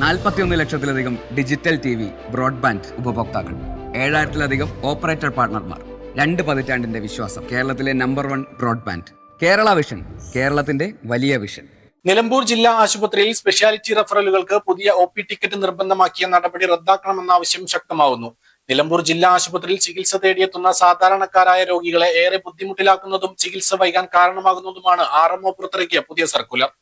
41 ലക്ഷത്തിലധികം digital TV broadband ഉപഭോക്താക്കൾ, 7000-ലധികം operator പാർട്ണർമാർ, 2 പതിറ്റാണ്ടിന്റെ വിശ്വാസം. കേരളത്തിലെ നമ്പർ 1 ബ്രോഡ്ബാൻഡ്. കേരള വിഷൻ, കേരളത്തിന്റെ വലിയ വിഷൻ. നിലമ്പൂർ ജില്ലാ ആശുപത്രിയിൽ സ്പെഷ്യാലിറ്റി റഫറലുകൾക്ക് പുതിയ OP ടിക്കറ്റ് നിർബന്ധമാക്കിയ നടപടി റദ്ദാക്കണമെന്ന ആവശ്യം ശക്തമാവുന്നു. നിലമ്പൂർ ജില്ലാ ആശുപത്രിയിൽ ചികിത്സ തേടിയെത്തുന്ന സാധാരണക്കാരായ രോഗികളെ ഏറെ ബുദ്ധിമുട്ടിലാക്കുന്നതും ചികിത്സ വൈകാൻ കാരണമാകുന്നതുമാണ് RMO പുറത്തിറക്കിയ പുതിയ സർക്കുലർ.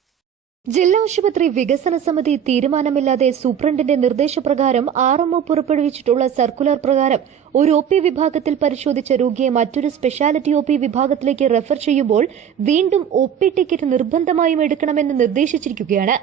ജില്ലാ ആശുപത്രി വികസന സമിതി തീരുമാനമില്ലാതെ സൂപ്രണ്ടിന്റെ നിർദ്ദേശപ്രകാരം RMO പുറപ്പെടുവിച്ചിട്ടുള്ള സർക്കുലർ പ്രകാരം ഒരു OP വിഭാഗത്തിൽ പരിശോധിച്ച രോഗിയെ മറ്റൊരു സ്പെഷ്യാലിറ്റി OP വിഭാഗത്തിലേക്ക് റെഫർ ചെയ്യുമ്പോൾ വീണ്ടും OP ടിക്കറ്റ് നിർബന്ധമായും എടുക്കണമെന്ന് നിർദ്ദേശിച്ചിരിക്കുകയാണ്.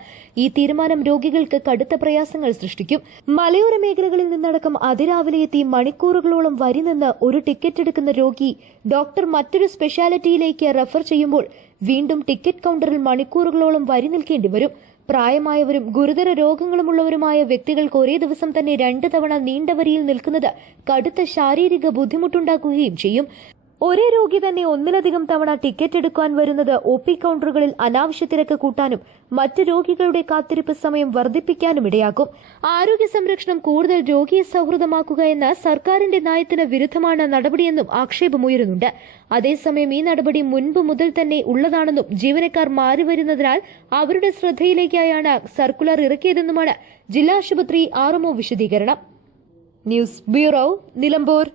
ഈ തീരുമാനം രോഗികൾക്ക് കടുത്ത പ്രയാസങ്ങൾ സൃഷ്ടിക്കും. മലയോര മേഖലകളിൽ നിന്നടക്കം അതിരാവിലെ എത്തി മണിക്കൂറുകളോളം വരി നിന്ന് ഒരു ടിക്കറ്റ് എടുക്കുന്ന രോഗി ഡോക്ടർ മറ്റൊരു സ്പെഷ്യാലിറ്റിയിലേക്ക് റെഫർ ചെയ്യുമ്പോൾ വീണ്ടും ടിക്കറ്റ് കൌണ്ടറിൽ മണിക്കൂറുകളോളം വരി നിൽക്കേണ്ടി വരും. പ്രായമായവരും ഗുരുതര രോഗങ്ങളുമുള്ളവരുമായ വ്യക്തികൾക്ക് ഒരേ ദിവസം തന്നെ 2 തവണ നീണ്ട വരിയിൽ നിൽക്കുന്നത് കടുത്ത ശാരീരിക ബുദ്ധിമുട്ടുണ്ടാക്കുകയും ചെയ്യും. ഒരേ രോഗി തന്നെ ഒന്നിലധികം തവണ ടിക്കറ്റ് എടുക്കാൻ വരുന്നത് OP കൌണ്ടറുകളിൽ അനാവശ്യ തിരക്ക് കൂട്ടാനും മറ്റ് രോഗികളുടെ കാത്തിരിപ്പ് സമയം വർദ്ധിപ്പിക്കാനും ഇടയാക്കും. ആരോഗ്യ സംരക്ഷണം കൂടുതൽ രോഗീയ സൌഹൃദമാക്കുക എന്ന സർക്കാരിന്റെ നയത്തിന് വിരുദ്ധമാണ് നടപടിയെന്നും ആക്ഷേപമുയരുന്നുണ്ട്. അതേസമയം ഈ നടപടി മുൻപ് മുതൽ തന്നെ ഉള്ളതാണെന്നും ജീവനക്കാർ മാറിവരുന്നതിനാൽ അവരുടെ ശ്രദ്ധയിലേക്കായാണ് സർക്കുലർ ഇറക്കിയതെന്നുമാണ് ജില്ലാ ആശുപത്രി RMO വിശദീകരണം. News bureau, Nilambur.